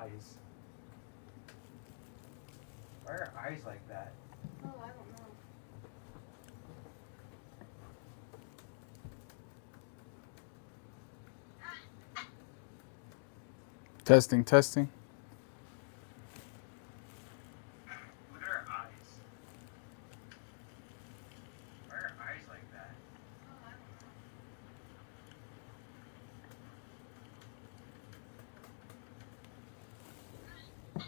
eyes? Why are eyes like that? Oh, I don't know. Testing, testing. Look at her eyes. Why are eyes like that? Oh, I don't know.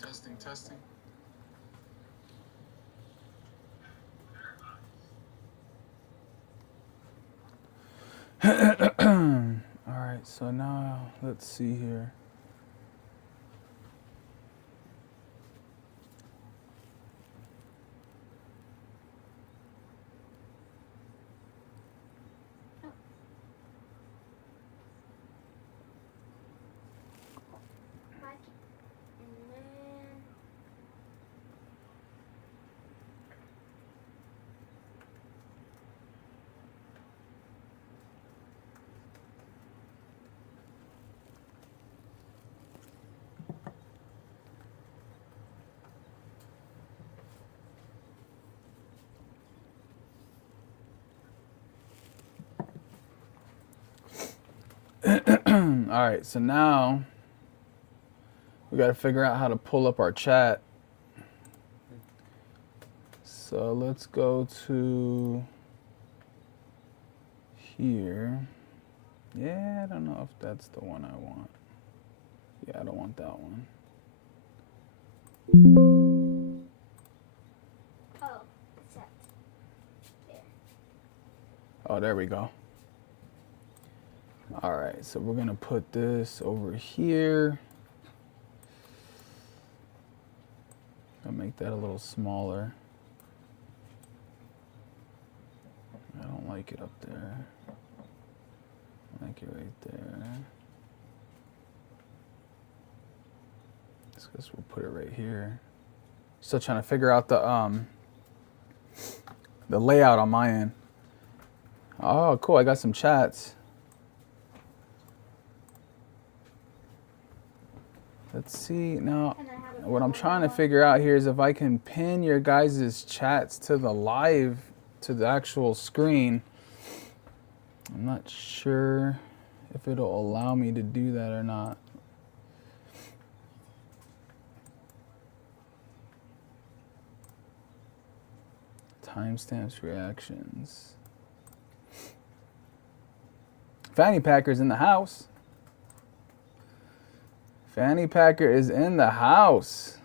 Testing, testing. All right, so now let's see here. Man. All right, so now we got to figure out how to pull up our chat. So let's go to here. Yeah, I don't know if that's the one I want. Yeah, I don't want that one. Oh, it's that. There. Oh, there we go. All right, so we're gonna put this over here. I'll make that a little smaller. I don't like it up there. I like it right there. I guess we'll put it right here. Still trying to figure out the layout on my end. Oh, cool! I got some chats. Let's see now. What I'm trying to figure out here is if I can pin your guys' chats to the live, to the actual screen. I'm not sure if it'll allow me to do that or not. Timestamps reactions. Fanny Packer's in the house. Fanny Packer is in the house.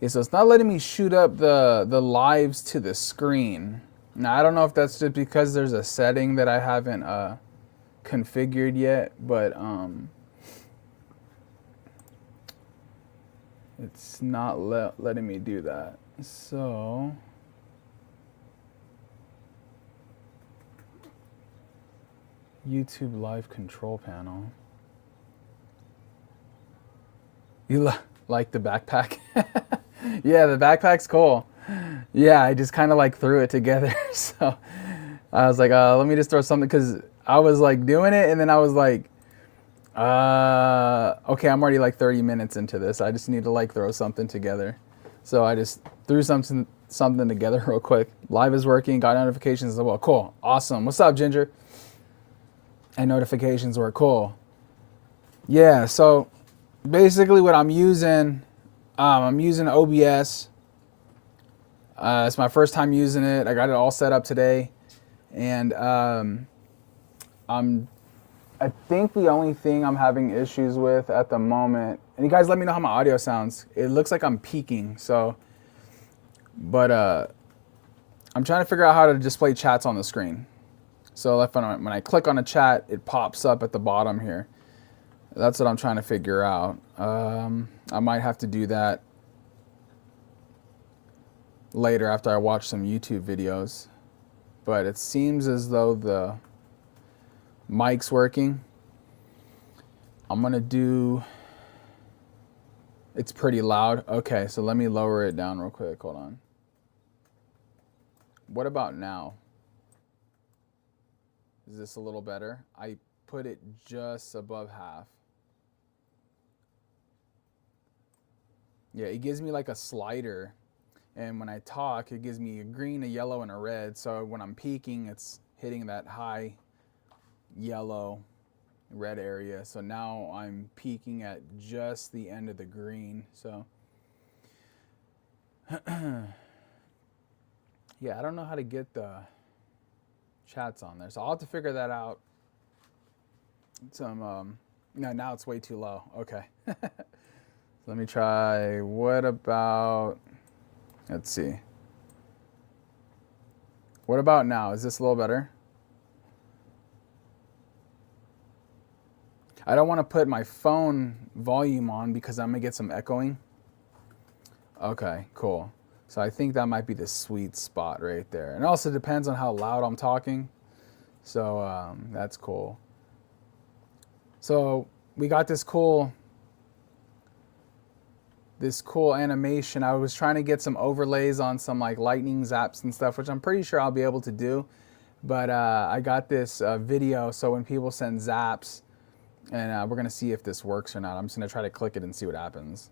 Yeah, so it's not letting me shoot up the lives to the screen. Now, I don't know if that's just because there's a setting that I haven't configured yet, but it's not letting me do that. So YouTube live control panel. You like the backpack? Yeah, the backpack's cool. Yeah, I just kind of like threw it together. So I was like, let me just throw something, because I was like doing it and then I was like, okay, I'm already like 30 minutes into this. I just need to like throw something together. So I just threw something together real quick. Live is working, got notifications as well. Cool, awesome. What's up, Ginger? And notifications were cool. Yeah, so basically what I'm using OBS. It's my first time using it. I got it all set up today, and I think the only thing I'm having issues with at the moment, and you guys let me know how my audio sounds. It looks like I'm peaking, so, but I'm trying to figure out how to display chats on the screen. So when I click on a chat, it pops up at the bottom here. That's what I'm trying to figure out. I might have to do that later after I watch some YouTube videos. But it seems as though the mic's working. I'm gonna do, it's pretty loud. Okay, so let me lower it down real quick, hold on. What about now? Is this a little better? I put it just above half. Yeah, it gives me like a slider. And when I talk, it gives me a green, a yellow, and a red. So when I'm peaking, it's hitting that high yellow, red area. So now I'm peaking at just the end of the green. So yeah, I don't know how to get the chats on there. So I'll have to figure that out. No, now it's way too low. Okay. Let me try. What about, let's see. What about now? Is this a little better? I don't want to put my phone volume on because I'm going to get some echoing. Okay, cool. So I think that might be the sweet spot right there. And it also depends on how loud I'm talking. So that's cool. So we got this cool animation. I was trying to get some overlays on some like lightning zaps and stuff, which I'm pretty sure I'll be able to do. But I got this video, so when people send zaps, and we're gonna see if this works or not. I'm just gonna try to click it and see what happens.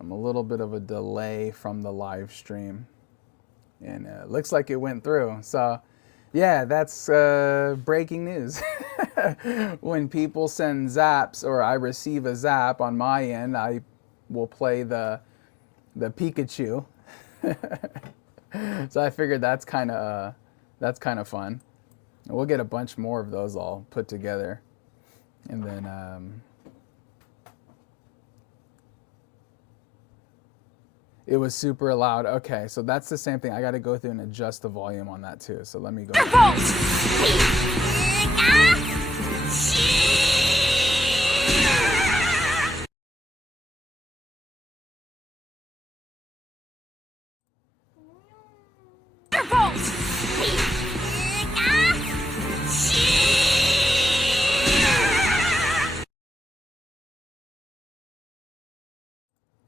I'm a little bit of a delay from the live stream, and it looks like it went through. So yeah, that's breaking news. When people send zaps or I receive a zap on my end, I will play the Pikachu. So I figured that's kind of fun. We'll get a bunch more of those all put together, and then it was super loud. Okay, so that's the same thing. I got to go through and adjust the volume on that too. So let me go.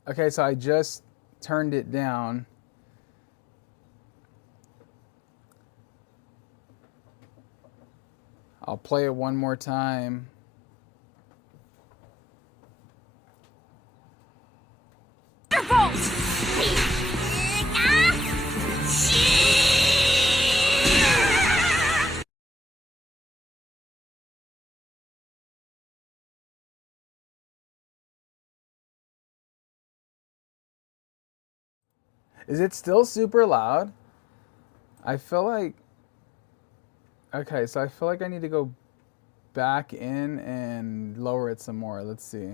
Okay, so I just turned it down. I'll play it one more time. Is it still super loud? I feel like, okay, so I feel like I need to go back in and lower it some more. Let's see.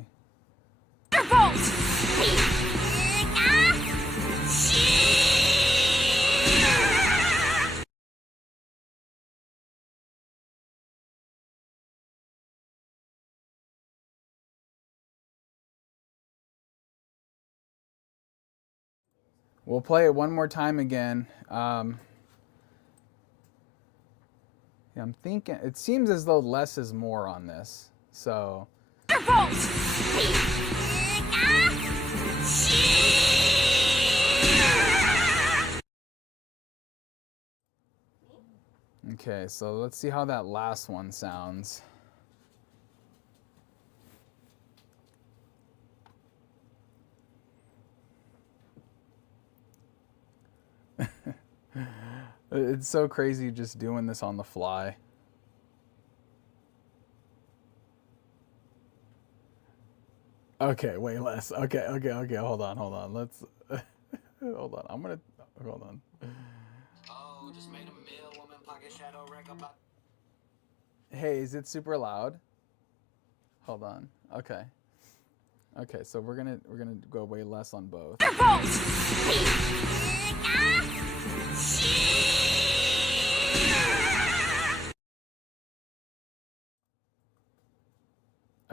We'll play it one more time again. Yeah, I'm thinking, it seems as though less is more on this. So. Okay, so let's see how that last one sounds. It's so crazy just doing this on the fly. Okay, way less. Okay, hold on. Let's, hold on. Hold on. Oh, just made a meal, woman, pocket shadow, Hey, is it super loud? Hold on. Okay. Okay, so we're gonna go way less on both.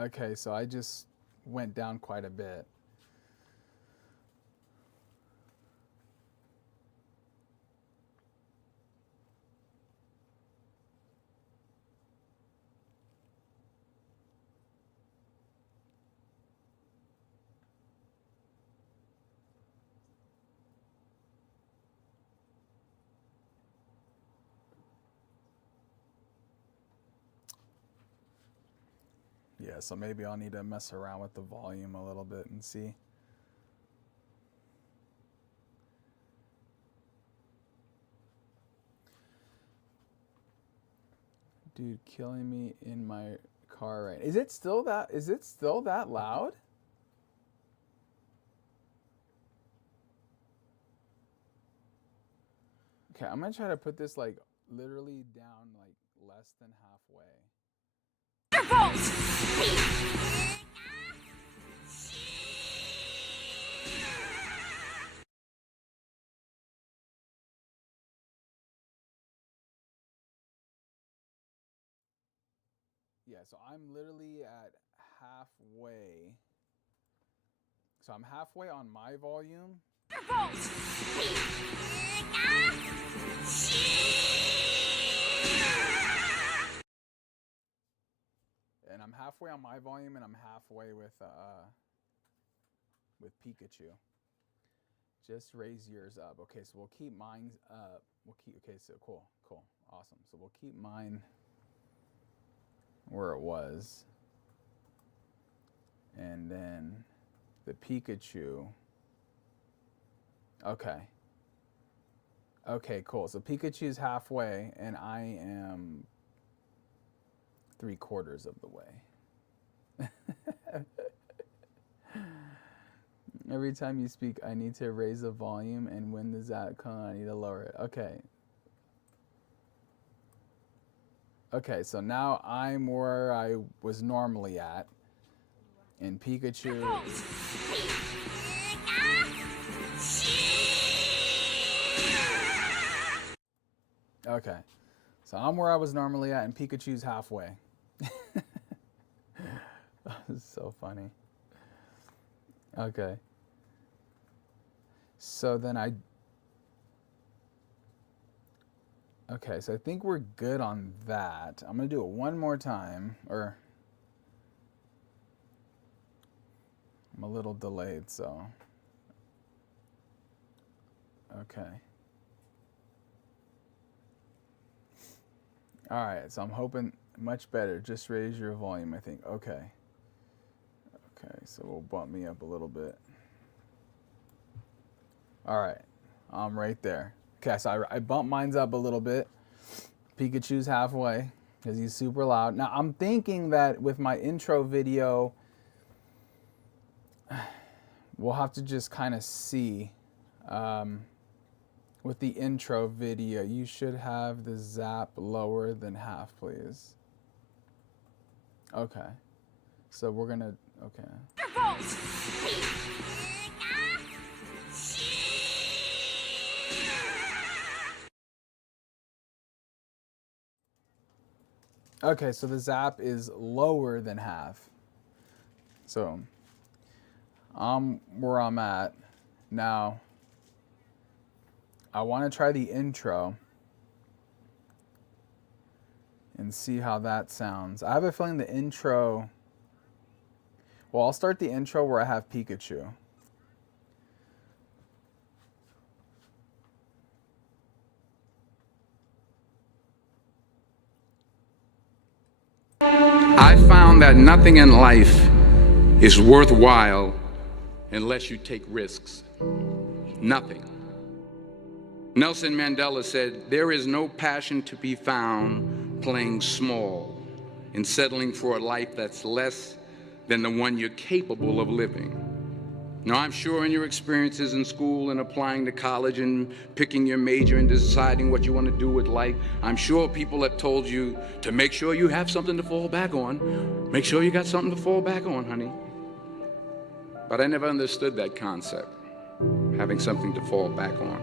Okay, so I just went down quite a bit. Yeah, so maybe I'll need to mess around with the volume a little bit and see. Dude, killing me in my car right. Is it still that loud? Okay, I'm gonna try to put this like literally down like less than halfway. Yeah, so I'm literally at halfway. So I'm halfway on my volume. And I'm halfway on my volume, and I'm halfway with Pikachu. Just raise yours up. Okay, so we'll keep mine up. Okay, so cool, awesome. So we'll keep mine where it was. And then the Pikachu. Okay. Okay, cool. So Pikachu's halfway, and I am 3/4 of the way. Every time you speak, I need to raise the volume, and when does that come? I need to lower it. Okay. Okay, so now I'm where I was normally at, and Pikachu. Okay, so I'm where I was normally at, and Pikachu's halfway. This is so funny. Okay. So then okay, so I think we're good on that. I'm gonna do it one more time, or I'm a little delayed, so. Okay. All right, so I'm hoping much better. Just raise your volume, I think. Okay. Okay, so we'll bump me up a little bit. All right, I'm right there. Okay, so I bumped mine up a little bit. Pikachu's halfway because he's super loud. Now I'm thinking that with my intro video, we'll have to just kind of see. With the intro video, you should have the zap lower than half, please. Okay, so we're gonna, okay. Okay, so the zap is lower than half. So I'm where I'm at. Now, I want to try the intro and see how that sounds. I have a feeling the intro, well, I'll start the intro where I have Pikachu. I found that nothing in life is worthwhile unless you take risks. Nothing. Nelson Mandela said, "There is no passion to be found playing small and settling for a life that's less than the one you're capable of living." Now, I'm sure in your experiences in school and applying to college and picking your major and deciding what you want to do with life, I'm sure people have told you to make sure you have something to fall back on. Make sure you got something to fall back on, honey. But I never understood that concept, having something to fall back on.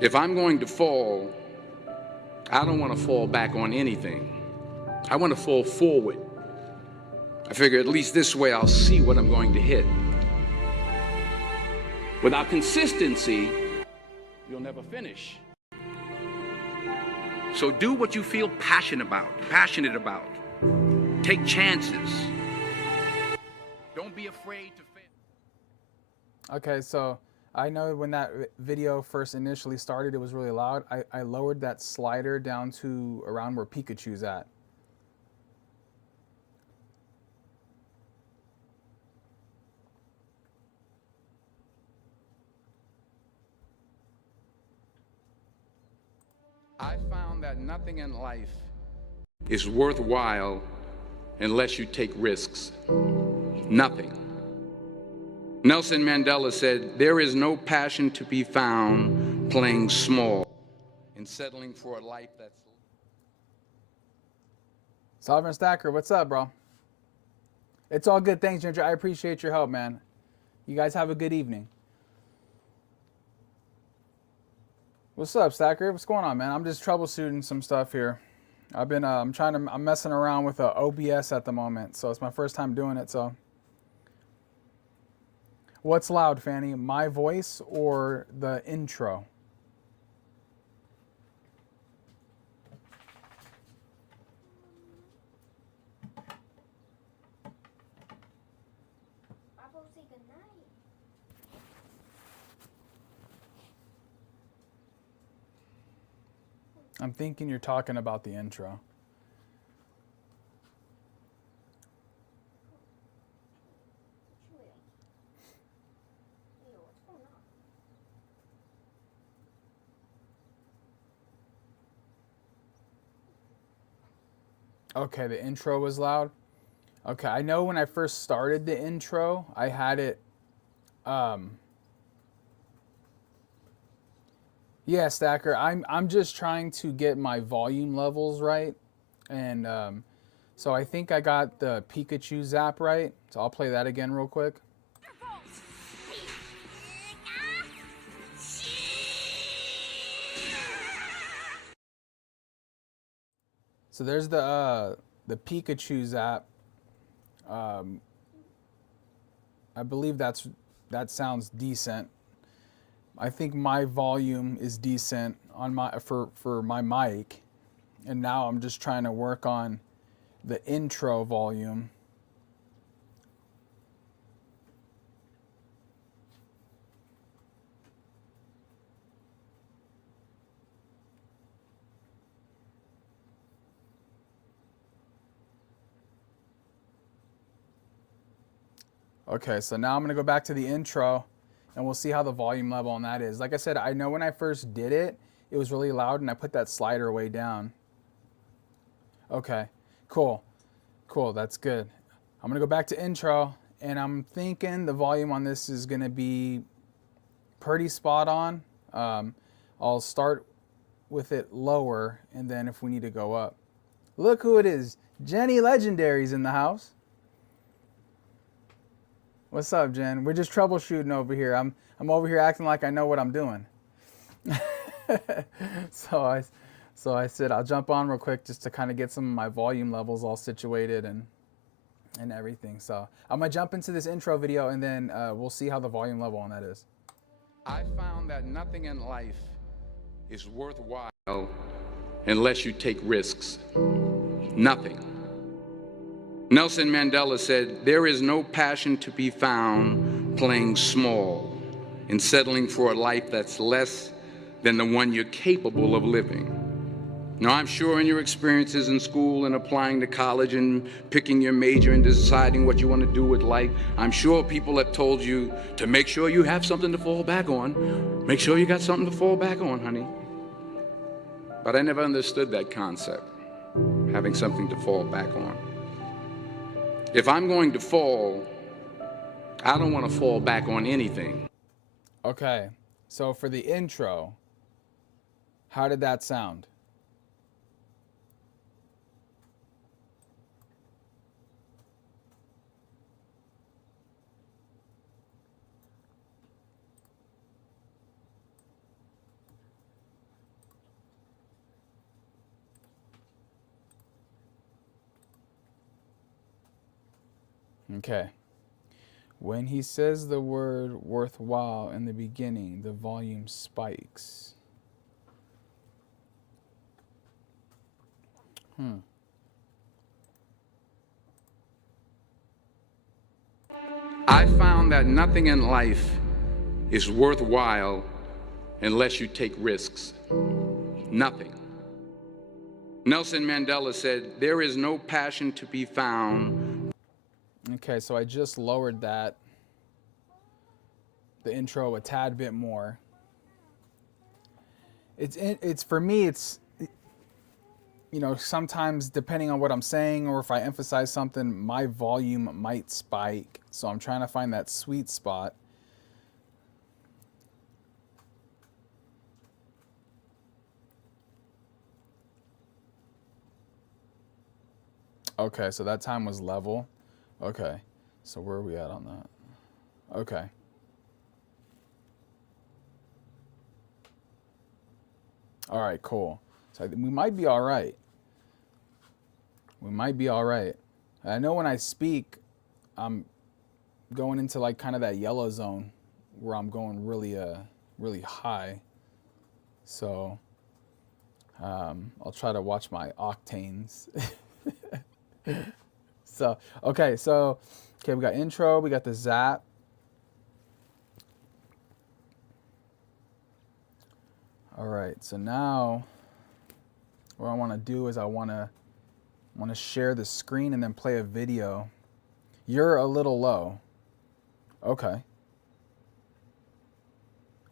If I'm going to fall, I don't want to fall back on anything. I want to fall forward. I figure at least this way I'll see what I'm going to hit. Without consistency, you'll never finish. So do what you feel passionate about. Take chances. Don't be afraid to fail. Okay, so I know when that video first initially started, it was really loud. I lowered that slider down to around where Pikachu's at. I found that nothing in life is worthwhile unless you take risks. Nothing. Nelson Mandela said, there is no passion to be found playing small and settling for a life that's... Sovereign Stacker, what's up, bro? It's all good. Thanks, Ginger. I appreciate your help, man. You guys have a good evening. What's up, Stacker? What's going on, man? I'm just troubleshooting some stuff here. I've been, I'm messing around with OBS at the moment, so it's my first time doing it, so. What's loud, Fanny? My voice or the intro? I'll go say goodnight. I'm thinking you're talking about the intro. What's going on? Okay, the intro was loud. Okay, I know when I first started the intro, I had it, yeah, Stacker, I'm just trying to get my volume levels right, and so I think I got the Pikachu Zap right, so I'll play that again real quick. So there's the Pikachu Zap. I believe that sounds decent. I think my volume is decent on my for my mic, and now I'm just trying to work on the intro volume. Okay, so now I'm gonna go back to the intro and we'll see how the volume level on that is. Like I said, I know when I first did it, it was really loud and I put that slider way down. Okay, cool, that's good. I'm gonna go back to intro and I'm thinking the volume on this is gonna be pretty spot on. I'll start with it lower and then if we need to go up. Look who it is, Jenny Legendary's in the house. What's up, Jen? We're just troubleshooting over here. I'm over here acting like I know what I'm doing. So I said I'll jump on real quick just to kind of get some of my volume levels all situated and everything. So I'm gonna jump into this intro video and then we'll see how the volume level on that is. I found that nothing in life is worthwhile unless you take risks. Nothing. Nelson Mandela said, there is no passion to be found playing small and settling for a life that's less than the one you're capable of living. Now, I'm sure in your experiences in school and applying to college and picking your major and deciding what you want to do with life, I'm sure people have told you to make sure you have something to fall back on. Make sure you got something to fall back on, honey. But I never understood that concept, having something to fall back on. If I'm going to fall, I don't want to fall back on anything. Okay, so for the intro, how did that sound? Okay. When he says the word worthwhile in the beginning, the volume spikes. I found that nothing in life is worthwhile unless you take risks. Nothing. Nelson Mandela said, there is no passion to be found. Okay, so I just lowered that, the intro a tad bit more. It's for me, it's you know, sometimes depending on what I'm saying or if I emphasize something, my volume might spike. So I'm trying to find that sweet spot. Okay, so that time was level. Okay, so where are we at on that? Okay. All right, cool. So we might be all right. We might be all right. I know when I speak, I'm going into like kind of that yellow zone where I'm going really high. So I'll try to watch my octanes. So okay, we got intro, we got the zap. All right, so now what I want to do is I want to share the screen and then play a video. You're a little low. Okay.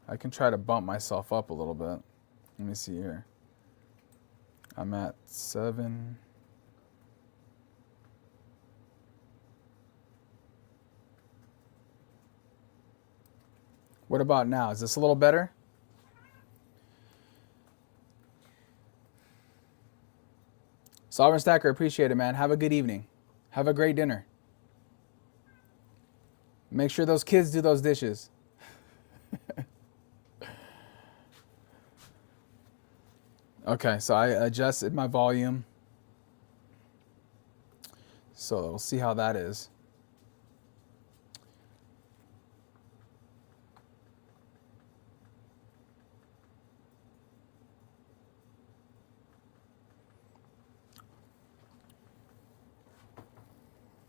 I can try to bump myself up a little bit. Let me see here. I'm at 7. What about now? Is this a little better? Sovereign Stacker, appreciate it, man. Have a good evening. Have a great dinner. Make sure those kids do those dishes. Okay, so I adjusted my volume. So we'll see how that is.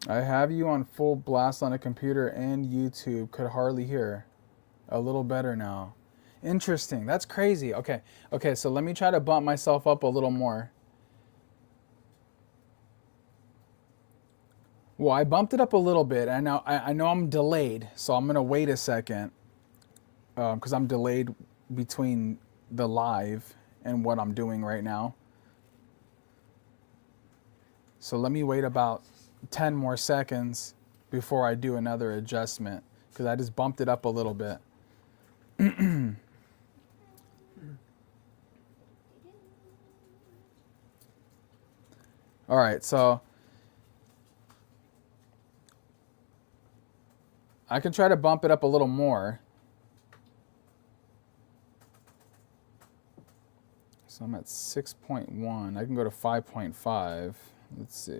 I have you on full blast on a computer and YouTube. Could hardly hear. A little better now. Interesting. That's crazy. Okay. Okay, so let me try to bump myself up a little more. Well, I bumped it up a little bit. I know I'm delayed, so I'm going to wait a second because I'm delayed between the live and what I'm doing right now. So let me wait about 10 more seconds before I do another adjustment because I just bumped it up a little bit. All right, so I can try to bump it up a little more. So I'm at 6.1. I can go to 5.5. Let's see.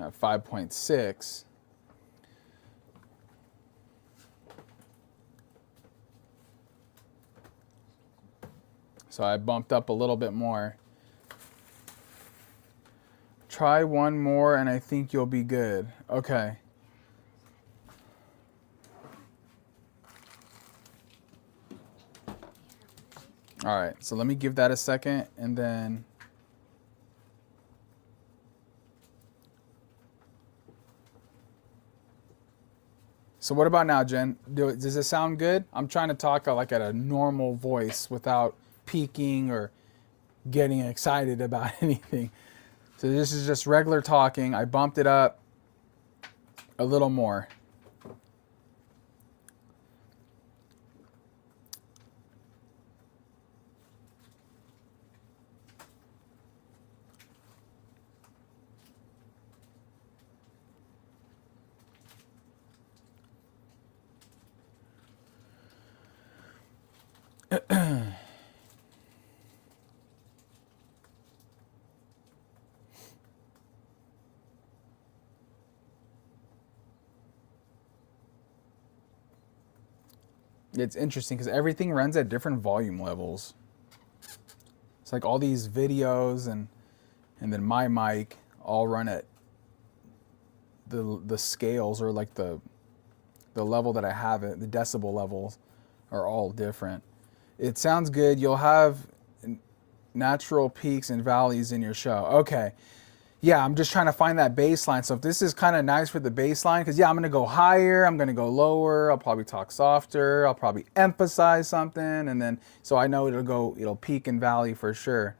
At 5.6. So I bumped up a little bit more. Try one more and I think you'll be good. Okay. All right, so let me give that a second and then so what about now, Jen? Does it sound good? I'm trying to talk like at a normal voice without peaking or getting excited about anything. So this is just regular talking. I bumped it up a little more. It's interesting because everything runs at different volume levels. It's like all these videos and then my mic all run at the scales or like the level that I have it, the decibel levels are all different. It sounds good. You'll have natural peaks and valleys in your show. Okay. yeah, I'm just trying to find that baseline. So if this is kind of nice for the baseline, because yeah, I'm gonna go higher, I'm gonna go lower, I'll probably talk softer, I'll probably emphasize something, and then so I know it'll peak and valley for sure.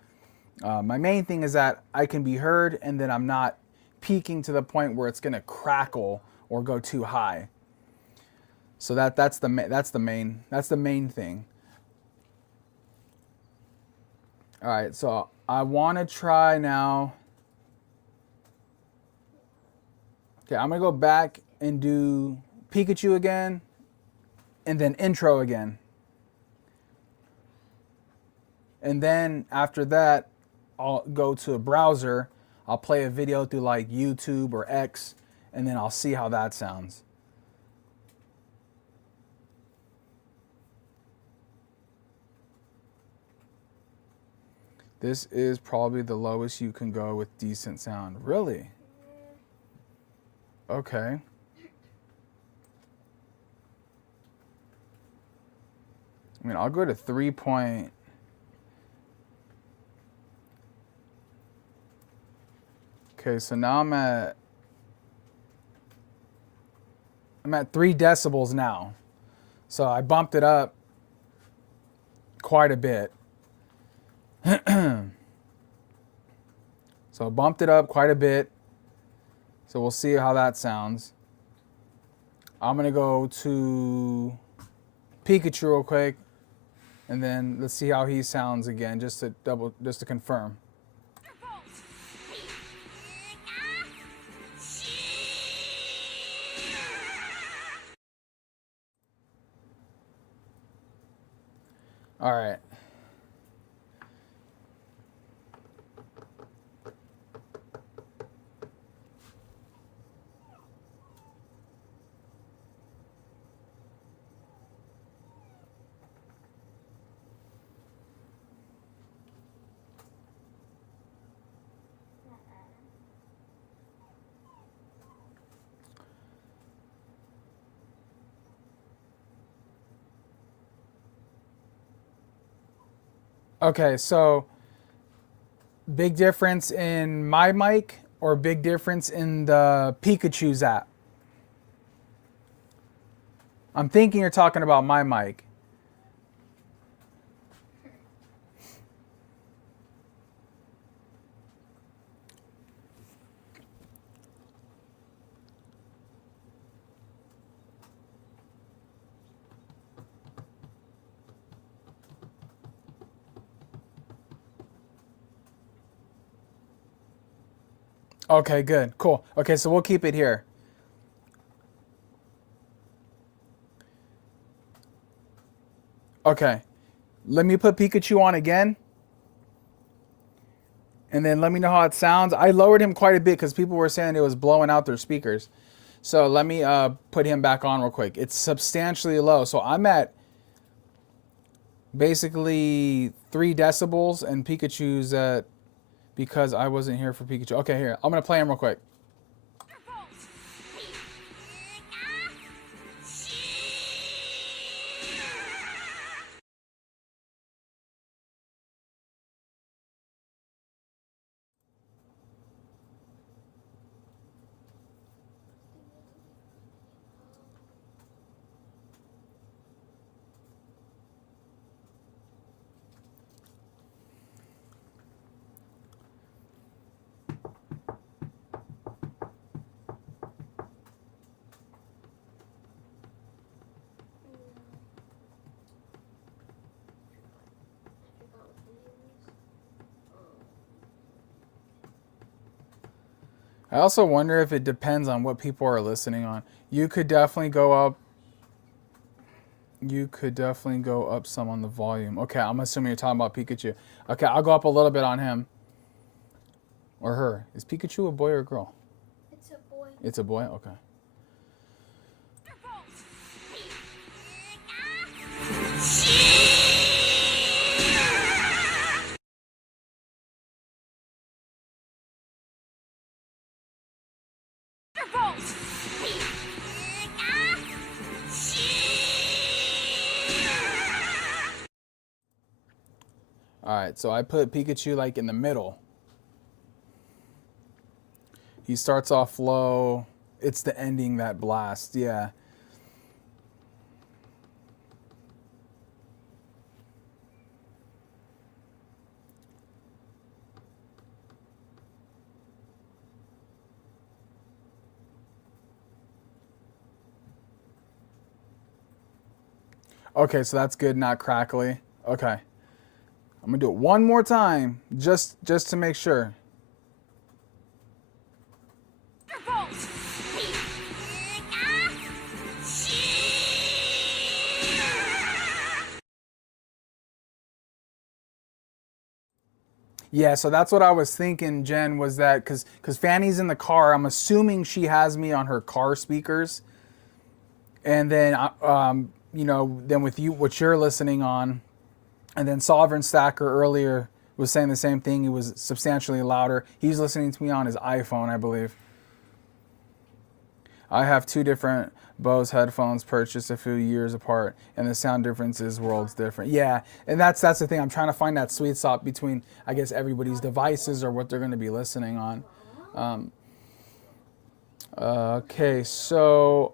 My main thing is that I can be heard, and then I'm not peaking to the point where it's gonna crackle or go too high. So that's the main thing. All right, so I want to try now. Okay, I'm gonna go back and do Pikachu again, and then intro again. And then after that, I'll go to a browser. I'll play a video through like YouTube or X, and then I'll see how that sounds. This is probably the lowest you can go with decent sound. Really? Okay. I mean, I'll go to 3 point. Okay, so now I'm at 3 decibels now. So I bumped it up quite a bit. So I bumped it up quite a bit. So we'll see how that sounds. I'm gonna go to Pikachu real quick, and then let's see how he sounds again, just to confirm. All right. Okay, so big difference in my mic or big difference in the Pikachu's app? I'm thinking you're talking about my mic. Okay, good, cool. Okay, so we'll keep it here. Okay, let me put Pikachu on again. And then let me know how it sounds. I lowered him quite a bit because people were saying it was blowing out their speakers. So let me put him back on real quick. It's substantially low. So I'm at basically 3 decibels, and Pikachu's at, because I wasn't here for Pikachu. Okay, here, I'm gonna play him real quick. I also wonder if it depends on what people are listening on. You could definitely go up. You could definitely go up some on the volume. Okay, I'm assuming you're talking about Pikachu. Okay, I'll go up a little bit on him. Or her. Is Pikachu a boy or a girl? It's a boy. It's a boy? Okay. Alright, so I put Pikachu like in the middle. He starts off low. It's the ending that blasts. Yeah. Okay, so that's good, not crackly. Okay. I'm gonna do it one more time, just to make sure. Yeah, so that's what I was thinking, Jen, was that because Fanny's in the car, I'm assuming she has me on her car speakers. And then, you know, then with you, what you're listening on, and then Sovereign Stacker earlier was saying the same thing. He was substantially louder. He's listening to me on his iPhone, I believe. I have two different Bose headphones purchased a few years apart, and the sound difference is worlds different. Yeah, and that's the thing. I'm trying to find that sweet spot between, I guess, everybody's devices or what they're going to be listening on. Okay, so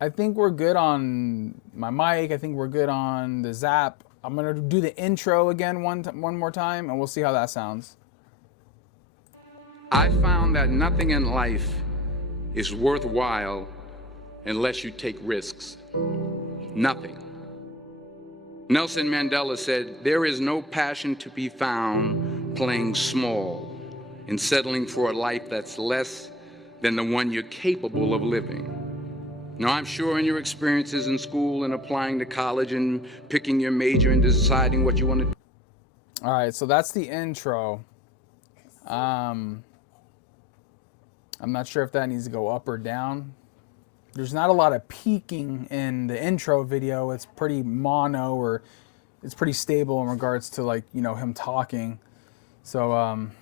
I think we're good on my mic. I think we're good on the Zap. I'm going to do the intro again one more time, and we'll see how that sounds. I found that nothing in life is worthwhile unless you take risks. Nothing. Nelson Mandela said, "There is no passion to be found playing small and settling for a life that's less than the one you're capable of living." Now, I'm sure in your experiences in school and applying to college and picking your major and deciding what you want to do. All right, so that's the intro. I'm not sure if that needs to go up or down. There's not a lot of peaking in the intro video. It's pretty mono, or it's pretty stable in regards to, like, you know, him talking. So I'm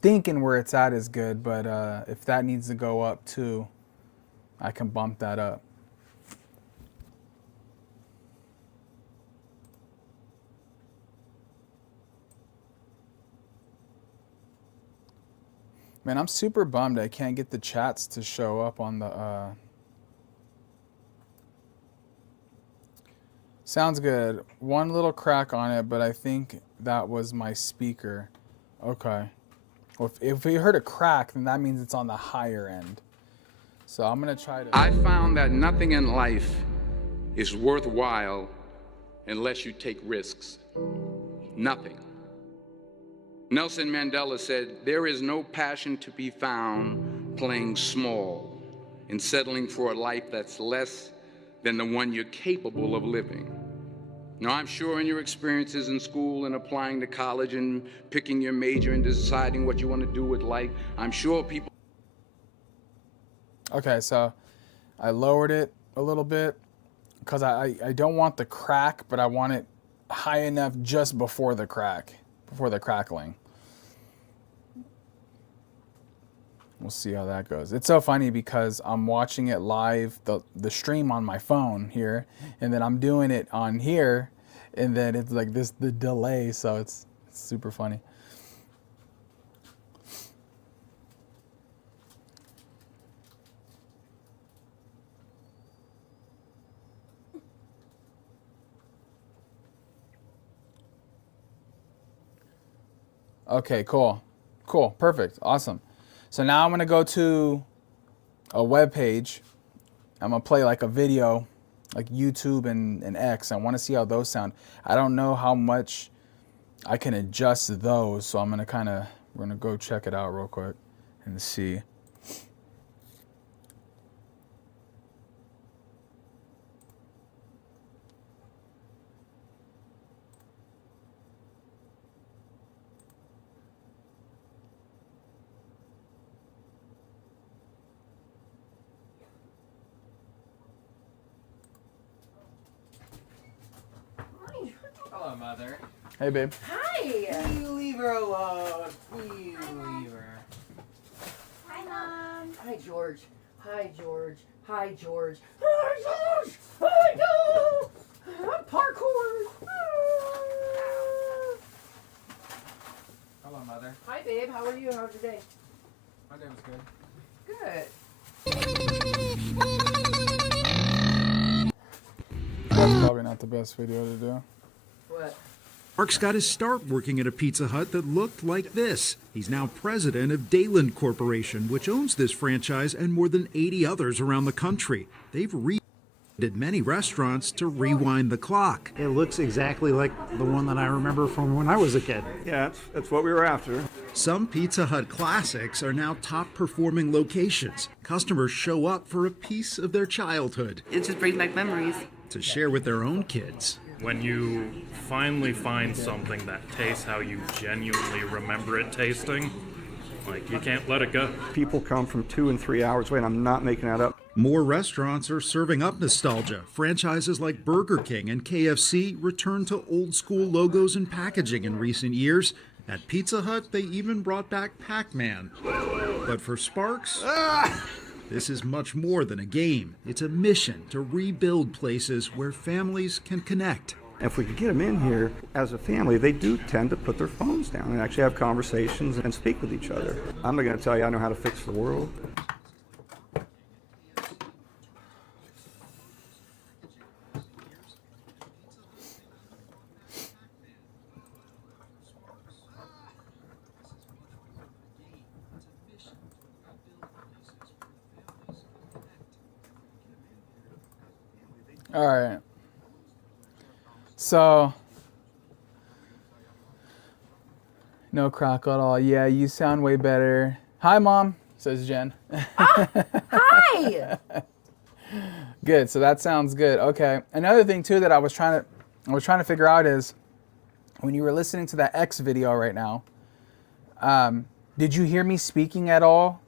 thinking where it's at is good, but if that needs to go up too, I can bump that up. Man, I'm super bummed I can't get the chats to show up on the... Sounds good. One little crack on it, but I think that was my speaker. Okay. Well, if we heard a crack, then that means it's on the higher end. So I'm going to try to... I found that nothing in life is worthwhile unless you take risks. Nothing. Nelson Mandela said, "There is no passion to be found playing small and settling for a life that's less than the one you're capable of living." Now, I'm sure in your experiences in school and applying to college and picking your major and deciding what you want to do with life, I'm sure people... Okay, so I lowered it a little bit because I don't want the crack, but I want it high enough just before the crack, before the crackling. We'll see how that goes. It's so funny because I'm watching it live, the stream on my phone here, and then I'm doing it on here, and then it's like the delay, so it's super funny. Okay, cool, perfect, awesome. So now I'm gonna go to a web page. I'm gonna play like a video, like YouTube and X. I wanna see how those sound. I don't know how much I can adjust those, so we're gonna go check it out real quick and see. Hello, Mother. Hey, babe. Hi. You leave her alone. You leave her. Hi, Mom. Hi, George. Hi, George. Hi, George. Hi, George. Hi, no. Parkour. Hello, Mother. Hi, Hi, babe. How are you? How's your day? My day was good. Good. That's probably not the best video to do. What? Mark's got his start working at a Pizza Hut that looked like this. He's now president of Dayland Corporation, which owns this franchise and more than 80 others around the country. They've did many restaurants to rewind the clock. It looks exactly like the one that I remember from when I was a kid. Yeah, that's what we were after. Some Pizza Hut classics are now top performing locations. Customers show up for a piece of their childhood It just brings back memories. to share with their own kids. When you finally find something that tastes how you genuinely remember it tasting, like you can't let it go. People come from 2 and 3 hours away, and I'm not making that up. More restaurants are serving up nostalgia. Franchises like Burger King and KFC returned to old school logos and packaging in recent years. At Pizza Hut, they even brought back Pac-Man. But for Sparks, this is much more than a game. It's a mission to rebuild places where families can connect. If we could get them in here as a family, they do tend to put their phones down and actually have conversations and speak with each other. I'm not going to tell you I know how to fix the world. All right. So, no crackle at all. Yeah, you sound way better. Hi, Mom, says Jen. Hi. Good. So that sounds good. Okay. Another thing too that I was trying to figure out is when you were listening to that X video right now, did you hear me speaking at all?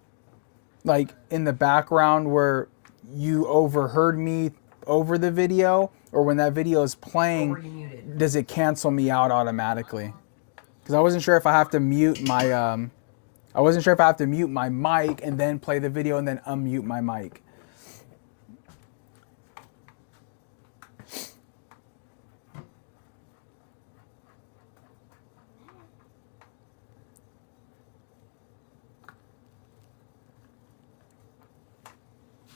Like in the background where you overheard me over the video, or when that video is playing, does it cancel me out automatically? Because I wasn't sure if I have to mute my mic and then play the video and then unmute my mic.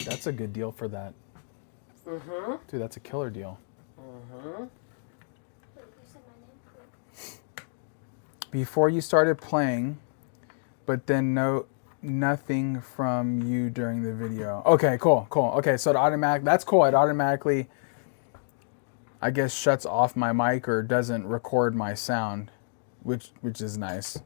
That's a good deal for that. Mm-hmm. Dude, that's a killer deal. Mm-hmm. Before you started playing, but then nothing from you during the video. Okay, cool. Okay, so that's cool. It automatically, I guess, shuts off my mic or doesn't record my sound, which is nice.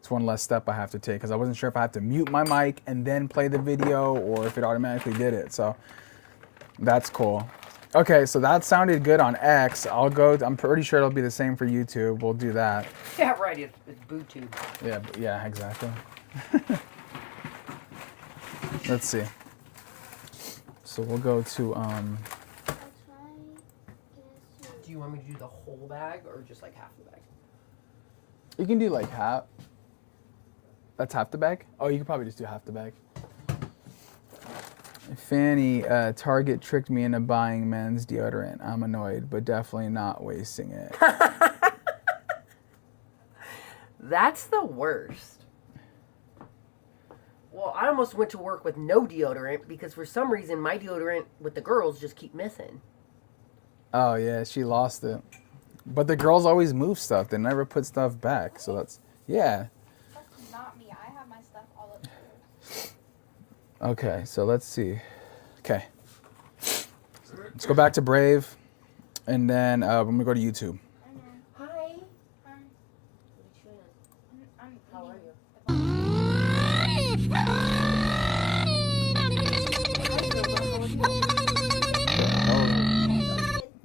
It's one less step I have to take because I wasn't sure if I have to mute my mic and then play the video or if it automatically did it. So that's cool. Okay, so that sounded good on X. I'm pretty sure it'll be the same for YouTube. We'll do that. Yeah, right. It's BootTube. Yeah, exactly. Let's see. So we'll go to Do you want me to do the whole bag or just like half the bag? you can do like half. That's half the bag? Oh, you could probably just do half the bag. Fanny, Target tricked me into buying men's deodorant. I'm annoyed, but definitely not wasting it. That's the worst. Well, I almost went to work with no deodorant because for some reason my deodorant with the girls just keep missing. Oh, yeah, she lost it. But the girls always move stuff. They never put stuff back. So that's, yeah. That's not me. I have my stuff all up here. Okay, so let's see. Okay. Let's go back to Brave. And then I'm going to go to YouTube. Hi. How are you?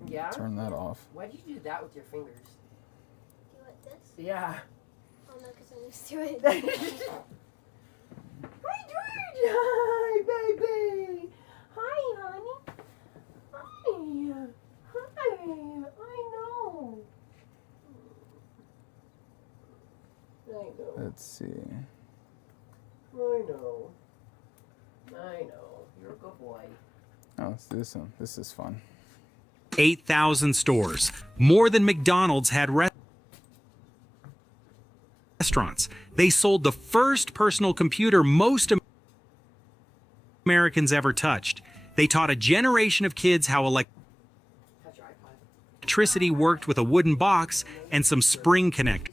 Yeah? Turn that off. Why'd you do that with your fingers? Do it this? Yeah. Oh no, because I'm used to it. Hi, George! Hi, baby! Hi, honey! Hi! Hi! I know! I know. Let's see. I know. I know. You're a good boy. Oh, it's this one. This is fun. 8,000 stores, more than McDonald's had restaurants. They sold the first personal computer most Americans ever touched. They taught a generation of kids how electricity worked with a wooden box and some spring connectors.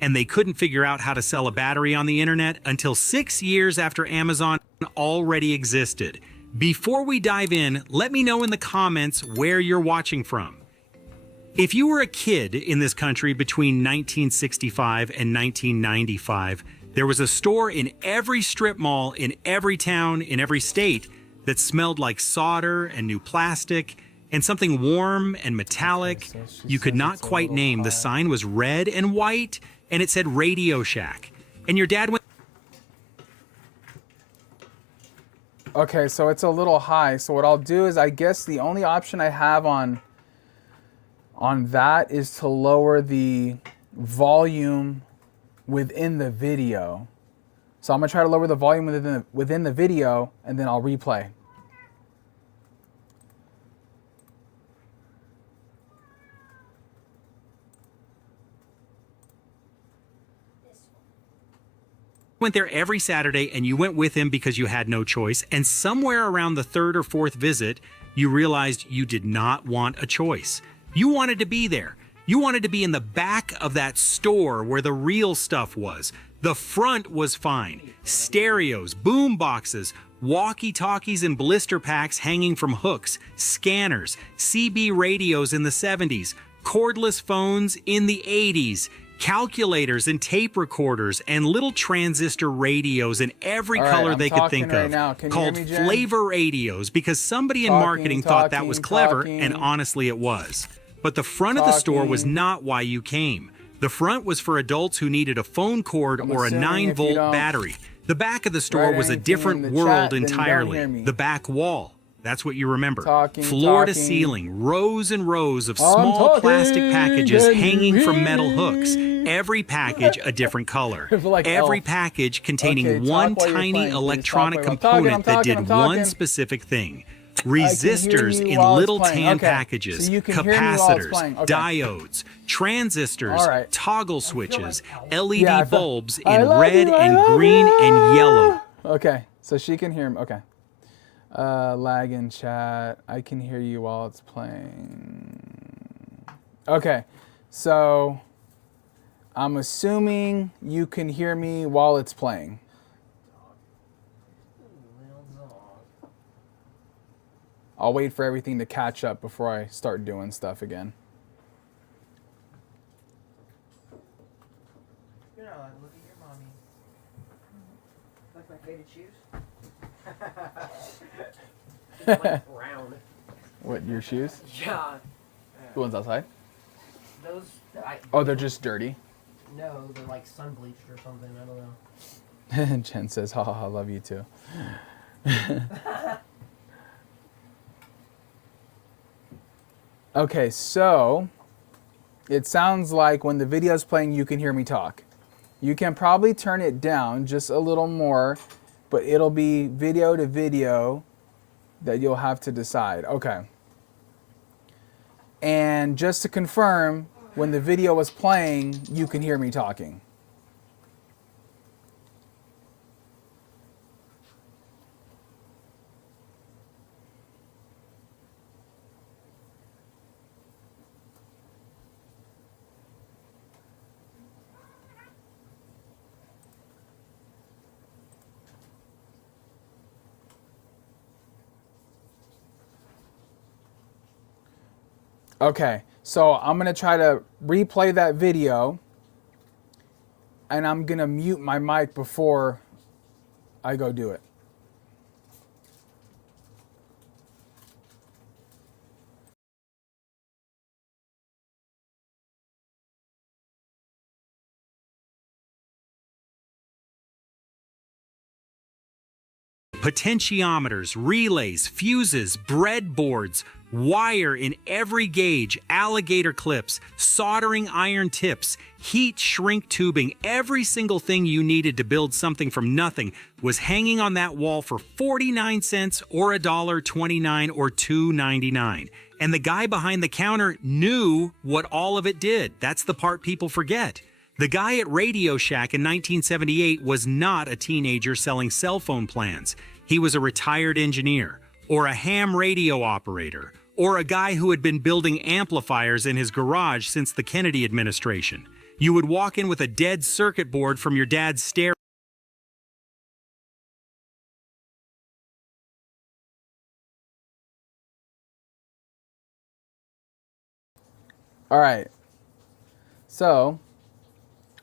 And they couldn't figure out how to sell a battery on the internet until 6 years after Amazon already existed. Before we dive in, let me know in the comments where you're watching from. If you were a kid in this country between 1965 and 1995, there was a store in every strip mall, in every town, in every state that smelled like solder and new plastic and something warm and metallic. You could not quite name. The sign was red and white, and it said Radio Shack. And your dad went... Okay, so it's a little high. So what I'll do is, I guess the only option I have on that is to lower the volume within the video. So I'm gonna try to lower the volume within the video, and then I'll replay. Went there every Saturday, and you went with him because you had no choice. And somewhere around the third or fourth visit, you realized you did not want a choice. You wanted to be there. You wanted to be in the back of that store where the real stuff was. The front was fine. Stereos, boom boxes, walkie-talkies and blister packs hanging from hooks, scanners, CB radios in the 70s, cordless phones in the 80s, calculators and tape recorders, and little transistor radios in every color they could think of, called flavor radios, because somebody in marketing thought that was clever, and honestly it was. But the front of the store was not why you came. The front was for adults who needed a phone cord or a 9-volt battery. The back of the store was a different world entirely. The back wall. That's what you remember. Floor to ceiling, rows and rows of small plastic packages hanging from metal hooks. Every package a different color. Every package containing one tiny electronic component that did one specific thing. Resistors in little tan packages, capacitors, diodes, transistors, toggle switches, LED bulbs in red and green and yellow. Okay, so she can hear me. Okay. Lag in chat. I can hear you while it's playing. Okay, so I'm assuming you can hear me while it's playing. I'll wait for everything to catch up before I start doing stuff again. You know, look at your mommy. Like my faded shoes? Like brown. What, your shoes? Yeah. The ones outside? Those... Oh, they're just dirty? No, they're like sun bleached or something. I don't know. Jen says, ha ha ha, love you too. Okay, so it sounds like when the video's playing, you can hear me talk. You can probably turn it down just a little more, but it'll be video to video that you'll have to decide. Okay. And just to confirm, when the video was playing, you can hear me talking. Okay, so I'm gonna try to replay that video, and I'm gonna mute my mic before I go do it. Potentiometers, relays, fuses, breadboards, wire in every gauge, alligator clips, soldering iron tips, heat shrink tubing, every single thing you needed to build something from nothing was hanging on that wall for 49 cents or $1.29 or $2.99. And the guy behind the counter knew what all of it did. That's the part people forget. The guy at Radio Shack in 1978 was not a teenager selling cell phone plans. He was a retired engineer, or a ham radio operator, or a guy who had been building amplifiers in his garage since the Kennedy administration. You would walk in with a dead circuit board from your dad's stereo. All right. So,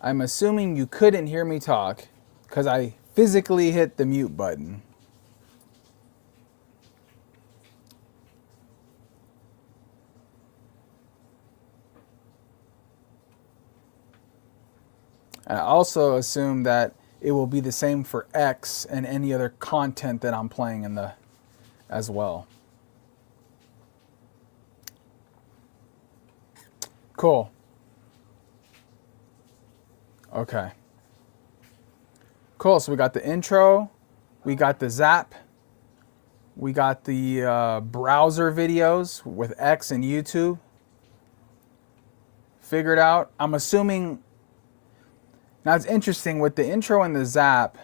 I'm assuming you couldn't hear me talk because I physically hit the mute button. I also assume that it will be the same for X and any other content that I'm playing in the as well. Cool. Okay. Cool. So we got the intro, we got the Zap, we got the browser videos with X and YouTube. Figured out. I'm assuming. Now it's interesting with the intro and the Zap.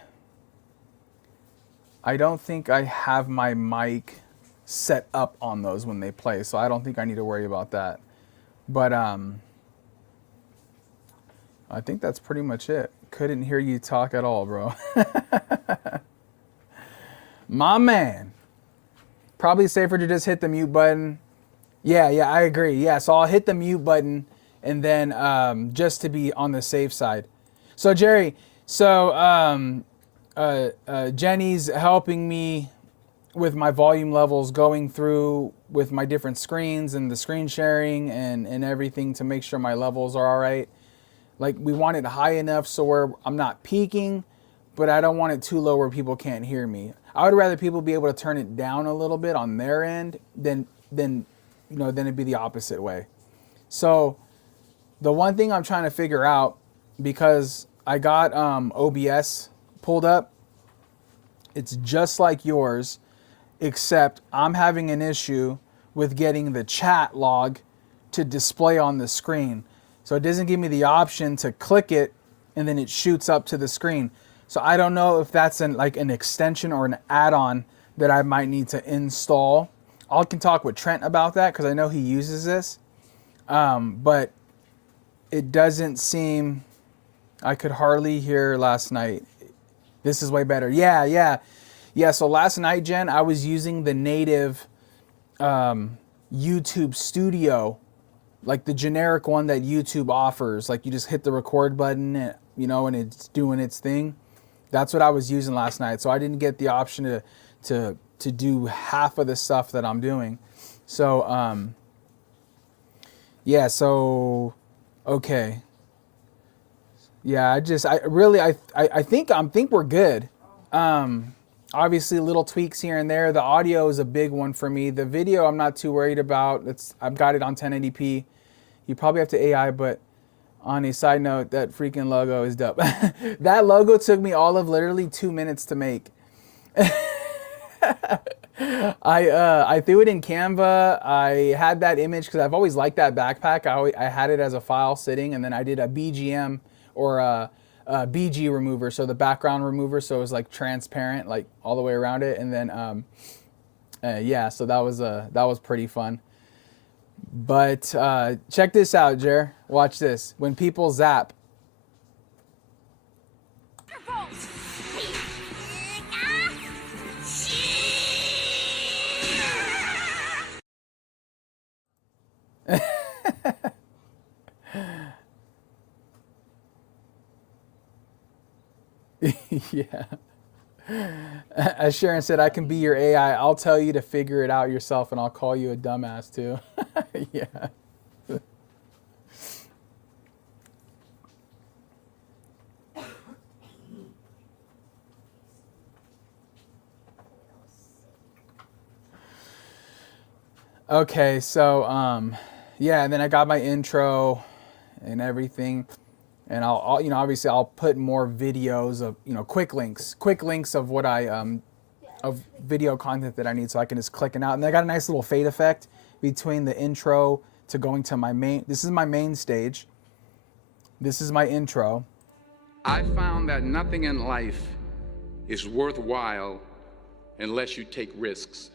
I don't think I have my mic set up on those when they play, so I don't think I need to worry about that. But I think that's pretty much it. Couldn't hear you talk at all, bro. My man. Probably safer to just hit the mute button. Yeah, I agree. Yeah, so I'll hit the mute button and then just to be on the safe side. So Jerry, Jenny's helping me with my volume levels, going through with my different screens and the screen sharing and everything to make sure my levels are all right. Like we want it high enough so where I'm not peaking, but I don't want it too low where people can't hear me. I would rather people be able to turn it down a little bit on their end than it'd be the opposite way. So the one thing I'm trying to figure out, because I got OBS pulled up, it's just like yours, except I'm having an issue with getting the chat log to display on the screen. So it doesn't give me the option to click it and then it shoots up to the screen. So I don't know if that's an extension or an add-on that I might need to install. I can talk with Trent about that because I know he uses this. But it doesn't seem, I could hardly hear last night. This is way better. Yeah. So last night, Jen, I was using the native YouTube Studio, like the generic one that YouTube offers. Like you just hit the record button, and it's doing its thing. That's what I was using last night. So I didn't get the option to do half of the stuff that I'm doing. So okay. Yeah, I think we're good. Obviously little tweaks here and there. The audio is a big one for me. The video I'm not too worried about. I've got it on 1080p. You probably have to AI, but on a side note, that freaking logo is dope. That logo took me all of literally 2 minutes to make. I threw it in Canva. I had that image because I've always liked that backpack. I had it as a file sitting, and then I did a BGM or a BG remover, so the background remover, so it was like transparent, like all the way around it. And then so that was pretty fun. But check this out, Jer. Watch this. When people zap. Yeah. As Sharon said, I can be your AI. I'll tell you to figure it out yourself, and I'll call you a dumbass too. Yeah. Okay, so yeah, and then I got my intro and everything, and I'll you know, obviously I'll put more videos of, you know, quick links of what I of video content that I need, so I can just click it out. And I got a nice little fade effect between the intro to going to my main. This is my main stage. This is my intro. I found that nothing in life is worthwhile unless you take risks.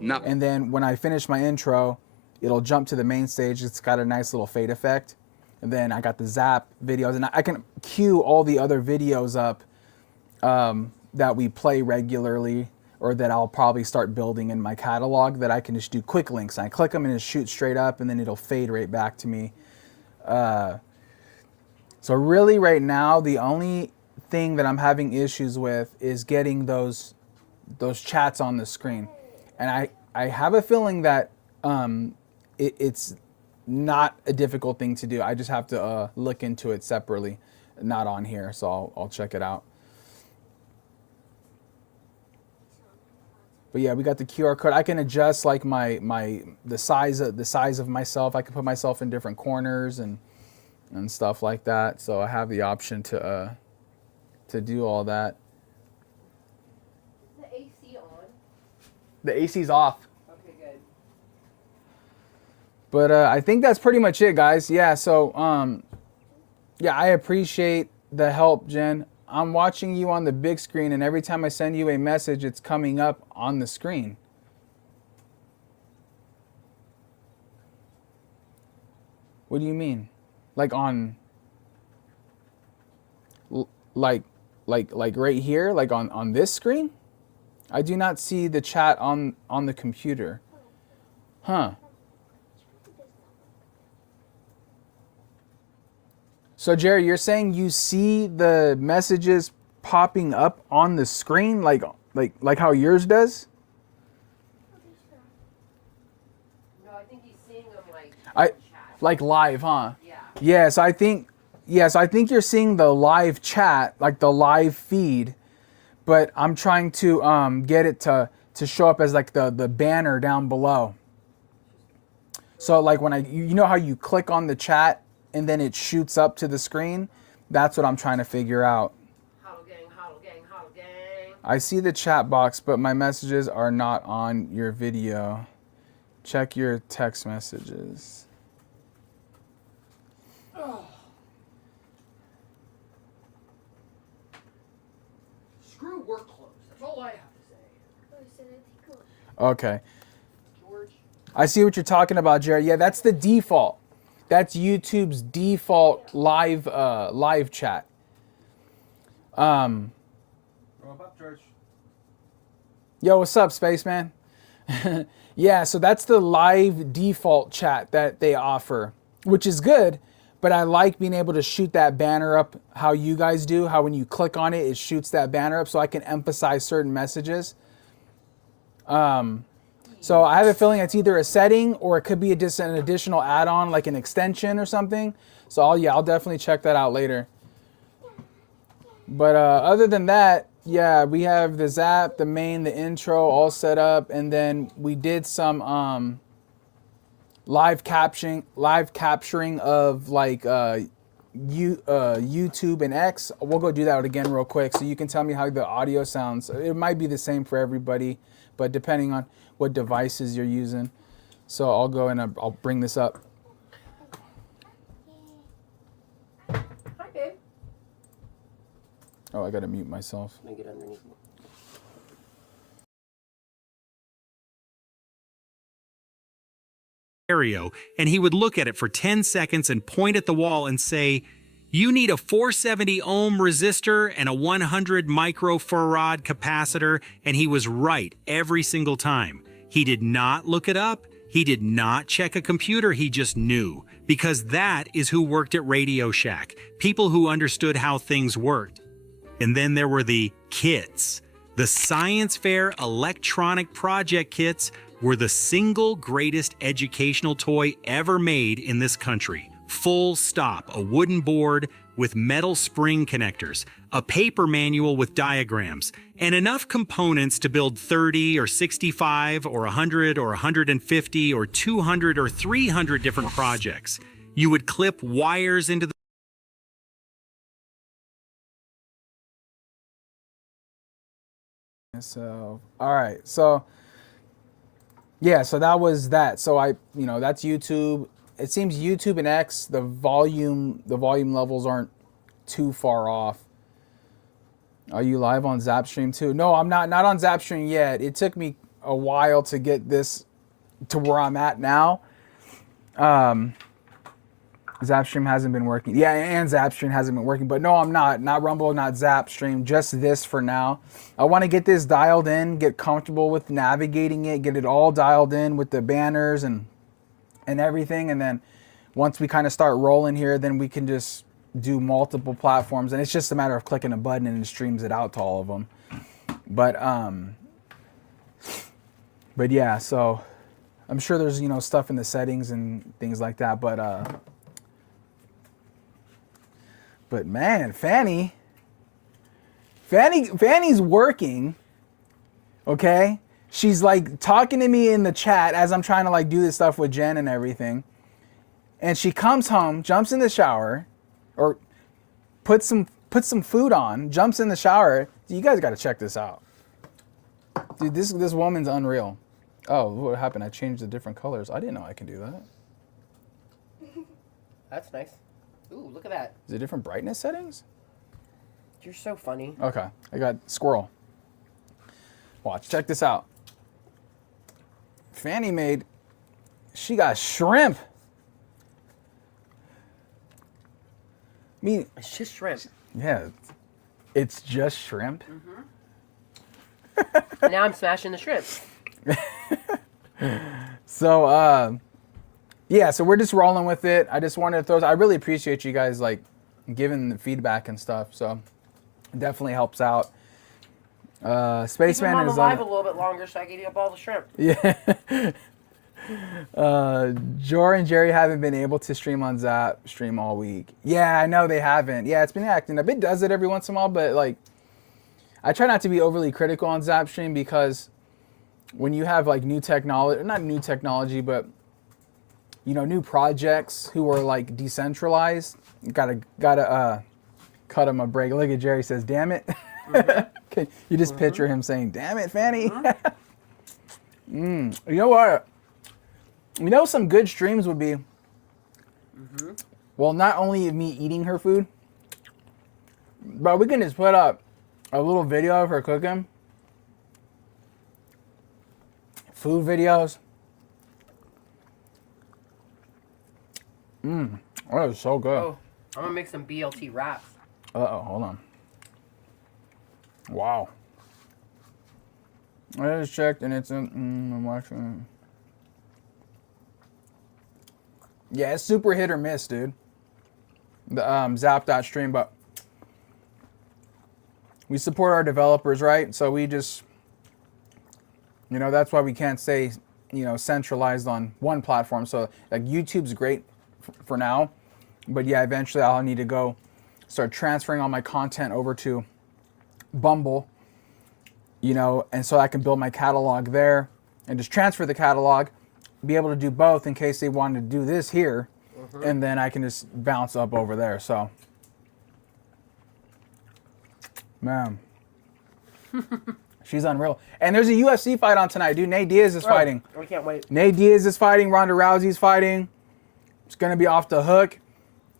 Nothing. And then when I finish my intro, it'll jump to the main stage. It's got a nice little fade effect. And then I got the Zap videos, and I can queue all the other videos up that we play regularly, or that I'll probably start building in my catalog, that I can just do quick links. I click them and it shoots straight up, and then it'll fade right back to me. So really right now, the only thing that I'm having issues with is getting those chats on the screen. And I have a feeling that it's not a difficult thing to do. I just have to look into it separately, not on here. So I'll check it out. But yeah, we got the QR code. I can adjust like the size of myself. I can put myself in different corners and stuff like that. So I have the option to do all that. Is the AC on? The AC's off. Okay, good. But I think that's pretty much it, guys. Yeah, so yeah, I appreciate the help, Jen. I'm watching you on the big screen, and every time I send you a message, it's coming up on the screen. What do you mean? Like on like right here, like on this screen? I do not see the chat on the computer. Huh. So Jerry, you're saying you see the messages popping up on the screen like how yours does? No, I think he's seeing them like live, huh? Yeah. Yeah, so I think you're seeing the live chat, like the live feed, but I'm trying to get it to show up as like the banner down below. So like when you know how you click on the chat and then it shoots up to the screen? That's what I'm trying to figure out. Huddle gang, huddle gang, huddle gang. I see the chat box, but my messages are not on your video. Check your text messages. Oh. Screw work clothes. That's all I have to say. Okay. George. I see what you're talking about, Jared. Yeah, that's the default. That's YouTube's default live chat. Roll up, George. Yo, what's up, Spaceman? Yeah, so that's the live default chat that they offer, which is good, but I like being able to shoot that banner up how you guys do, how when you click on it, it shoots that banner up so I can emphasize certain messages. So I have a feeling it's either a setting or it could be just an additional add-on, like an extension or something. So I'll definitely check that out later. But other than that, yeah, we have the Zap, the main, the intro all set up, and then we did some live capturing of like YouTube and X. We'll go do that again real quick so you can tell me how the audio sounds. It might be the same for everybody, but depending on what devices you're using. So I'll go and I'll bring this up. Hi, babe. Oh, I gotta mute myself. Let me get underneath. Stereo, and he would look at it for 10 seconds and point at the wall and say, "You need a 470 ohm resistor and a 100 microfarad capacitor," and he was right every single time. He did not look it up. He did not check a computer. He just knew, because that is who worked at Radio Shack, people who understood how things worked. And then there were the kits. The Science Fair electronic project kits were the single greatest educational toy ever made in this country. Full stop. A wooden board, with metal spring connectors, a paper manual with diagrams, and enough components to build 30 or 65 or 100 or 150 or 200 or 300 different projects. You would clip wires into the So, all right. So, yeah, so that was that. So that's YouTube. It seems YouTube and X, the volume levels aren't too far off. Are you live on Zapstream too? No, I'm not on Zapstream yet. It took me a while to get this to where I'm at now. Zapstream hasn't been working. Yeah, and Zapstream hasn't been working. But no, I'm not. Not Rumble, not Zapstream. Just this for now. I want to get this dialed in, get comfortable with navigating it, get it all dialed in with the banners and everything. And then once we kind of start rolling here, then we can just do multiple platforms. And it's just a matter of clicking a button and it streams it out to all of them. But yeah, so I'm sure there's, stuff in the settings and things like that. But man, Fanny's working, okay? She's like talking to me in the chat as I'm trying to like do this stuff with Jen and everything. And she comes home, jumps in the shower, or puts some food on, jumps in the shower. You guys got to check this out. Dude, this woman's unreal. Oh, what happened? I changed the different colors. I didn't know I could do that. That's nice. Ooh, look at that. Is it different brightness settings? You're so funny. Okay, I got squirrel. Watch, check this out. Fanny she got shrimp. I mean, it's just shrimp. Yeah, it's just shrimp. Mm-hmm. Now I'm smashing the shrimp. So, yeah, so we're just rolling with it. I just wanted to I really appreciate you guys like giving the feedback and stuff. So it definitely helps out. Spaceman is alive a little bit longer so I can eat up all the shrimp. Yeah. Jor and Jerry haven't been able to stream on Zapstream all week. Yeah, I know they haven't. Yeah, it's been acting up. It does it every once in a while, but like I try not to be overly critical on Zapstream because when you have like new technology, not new technology, but new projects who are like decentralized, you gotta cut them a break. Look at Jerry says, "Damn it." Mm-hmm. You just picture him saying, "Damn it, Fanny." You know what? Some good streams would be, well, not only me eating her food, but we can just put up a little video of her cooking. Food videos. That is so good. Oh, I'm gonna make some BLT wraps. Uh-oh, hold on. Wow. I just checked and it's in, I'm watching. Yeah, it's super hit or miss, dude. The Zap.stream, but we support our developers, right? So we just, that's why we can't say, centralized on one platform. So like YouTube's great for now, but yeah, eventually I'll need to go start transferring all my content over to Bumble, and so I can build my catalog there and just transfer the catalog, be able to do both in case they wanted to do this here, and then I can just bounce up over there. So, man, she's unreal. And there's a UFC fight on tonight, dude. Nate Diaz is fighting. I can't wait. Nate Diaz is fighting. Ronda Rousey's fighting. It's gonna be off the hook.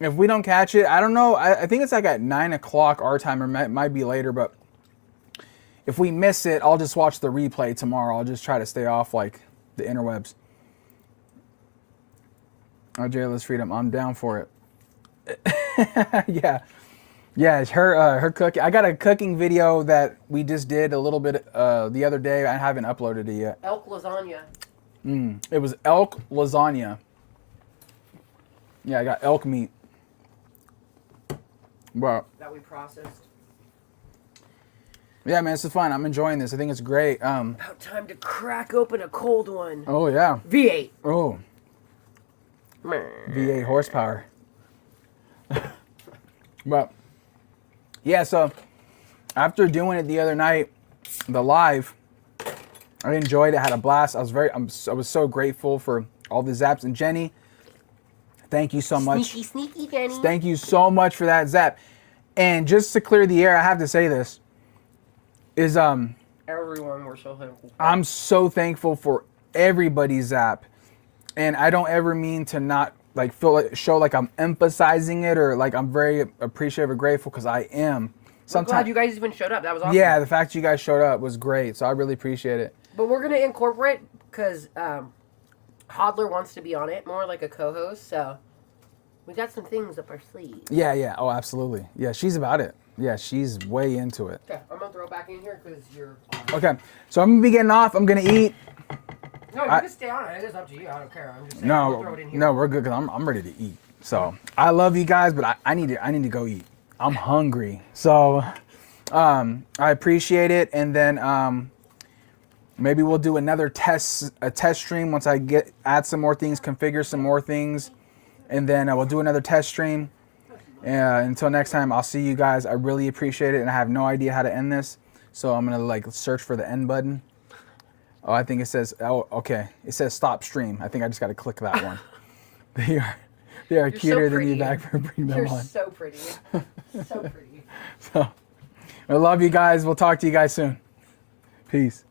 If we don't catch it, I don't know. I think it's like at 9 o'clock our time, or might be later. But if we miss it, I'll just watch the replay tomorrow. I'll just try to stay off like the interwebs. Oh, Jailers Freedom, I'm down for it. Yeah, her cooking. I got a cooking video that we just did a little bit the other day. I haven't uploaded it yet. Elk lasagna. It was elk lasagna. Yeah, I got elk meat. Well, that we processed. Yeah, man, this is fun. I'm enjoying this. I think it's great. About time to crack open a cold one. Oh yeah. V8. Oh. V8 horsepower. But yeah, so after doing it the other night, the live, I enjoyed it. Had a blast. I was so grateful for all the zaps. And Jenny, thank you so much. Sneaky Jenny. Thank you so much for that zap. And just to clear the air, I have to say this is Everyone, we're so thankful. I'm so thankful for everybody's zap, and I don't ever mean to not like show like I'm emphasizing it or like I'm very appreciative or grateful, because I am. I'm glad you guys even showed up. That was awesome. Yeah, the fact you guys showed up was great, so I really appreciate it. But we're gonna incorporate, because Hodler wants to be on it more like a co-host, so we got some things up our sleeve. Yeah. Oh, absolutely. Yeah, she's about it. Yeah, she's way into it. Okay, I'm gonna throw it back in here because you're. Okay, so I'm gonna be getting off. I'm gonna eat. No, you can stay on it. It is up to you. I don't care. I'm just saying. We'll throw it in here. No, we're good because I'm ready to eat. So I love you guys, but I need to go eat. I'm hungry. So I appreciate it, and then maybe we'll do another test stream once I add some more things, configure some more things, and then we'll do another test stream. Until next time, I'll see you guys. I really appreciate it, and I have no idea how to end this, so I'm gonna like search for the end button. Oh, I think it says. Oh, okay. It says stop stream. I think I just got to click that one. They are cuter than you back for bringing them on. You're so pretty. So pretty. So, I love you guys. We'll talk to you guys soon. Peace.